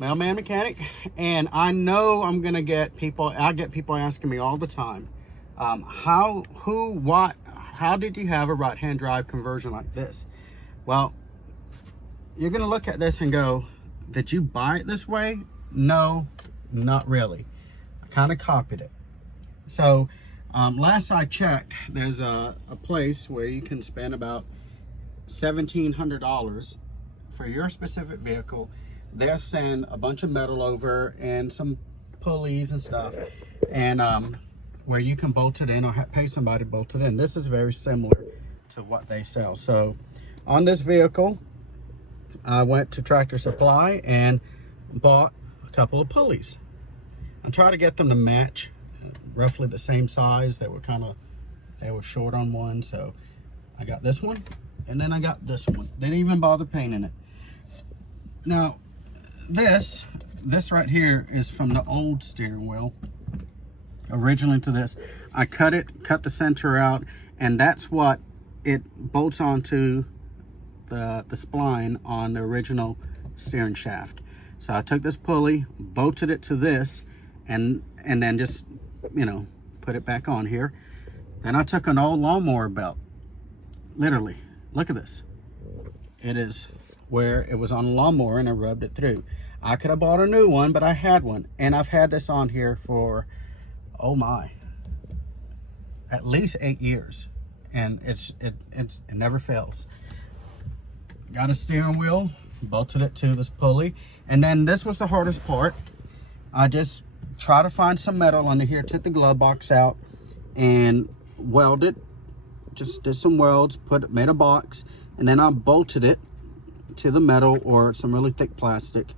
Mailman Mechanic, and I know I'm gonna get people. I get people asking me all the time, how did you have a right-hand drive conversion like this? Well, you're gonna look at this and go, did you buy it this way? No, not really. I kind of copied it. So last I checked, there's a place where you can spend about $1,700 for your specific vehicle. They'll send a bunch of metal over and some pulleys and stuff, and where you can bolt it in or pay somebody to bolt it in. This is very similar to what they sell. So on this vehicle, I went to Tractor Supply and bought a couple of pulleys. I tried to get them to match roughly the same size. They were short on one, so I got this one, and then I got this one. They didn't even bother painting it. Now, this right here is from the old steering wheel. Originally to this, I cut the center out, and that's what it bolts onto the spline on the original steering shaft. So I took this pulley, bolted it to this, and then just, you know, put it back on here. Then I took an old lawnmower belt. Literally, look at this. It is where it was on a lawnmower, and I rubbed it through. I could have bought a new one, but I had one, and I've had this on here for, oh my, at least 8 years, and it never fails. Got a steering wheel, bolted it to this pulley, and then this was the hardest part. I just tried to find some metal under here, took the glove box out and welded, just did some welds, made a box, and then I bolted it to the metal or some really thick plastic.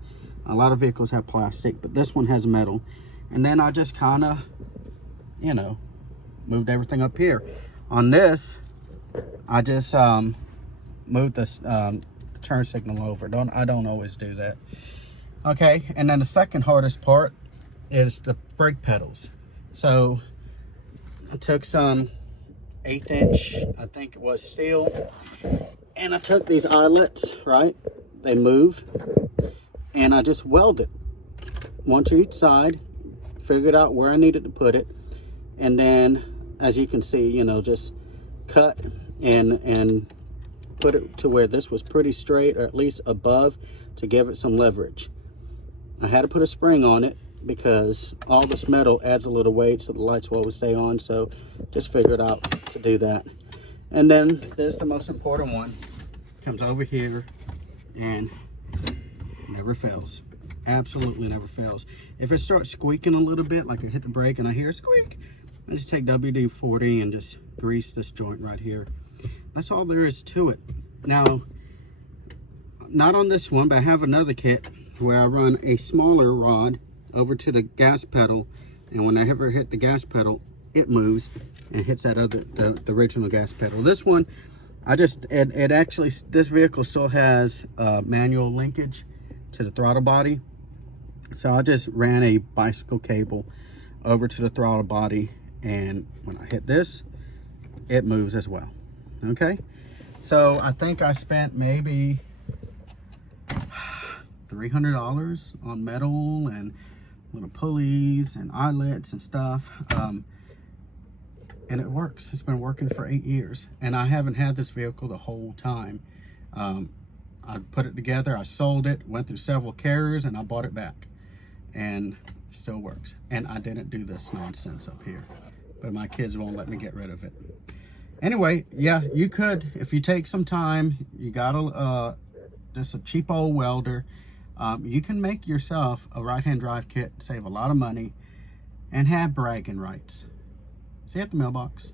A lot of vehicles have plastic, but this one has metal. And then I just kind of, you know, moved everything up here. On this, I just moved this turn signal over. I don't always do that. Okay, and then the second hardest part is the brake pedals. So I took some 1/8 inch, I think it was, steel, and I took these eyelets, right? They move, and I just welded one to each side, figured out where I needed to put it, and then, as you can see, you know, just cut and put it to where this was pretty straight, or at least above, to give it some leverage. I had to put a spring on it because all this metal adds a little weight, so the lights will always stay on. So just figured out to do that. And then there's the most important one. Comes over here and never fails. Absolutely never fails. If it starts squeaking a little bit, like I hit the brake and I hear a squeak, I just take WD-40 and just grease this joint right here. That's all there is to it. Now, not on this one, but I have another kit where I run a smaller rod over to the gas pedal, and whenever I hit the gas pedal, it moves and hits that the original gas pedal. This one, it actually, this vehicle still has manual linkage to the throttle body. So I just ran a bicycle cable over to the throttle body, and when I hit this, it moves as well. Okay, so I think I spent maybe $300 on metal and little pulleys and eyelets and stuff, and it works. It's been working for 8 years, and I haven't had this vehicle the whole time. I put it together, I sold it, went through several carriers, and I bought it back, and it still works. And I didn't do this nonsense up here, but my kids won't let me get rid of it. Anyway, yeah, you could, if you take some time, you got just a cheap old welder, you can make yourself a right-hand drive kit, save a lot of money, and have bragging rights. See you at the mailbox.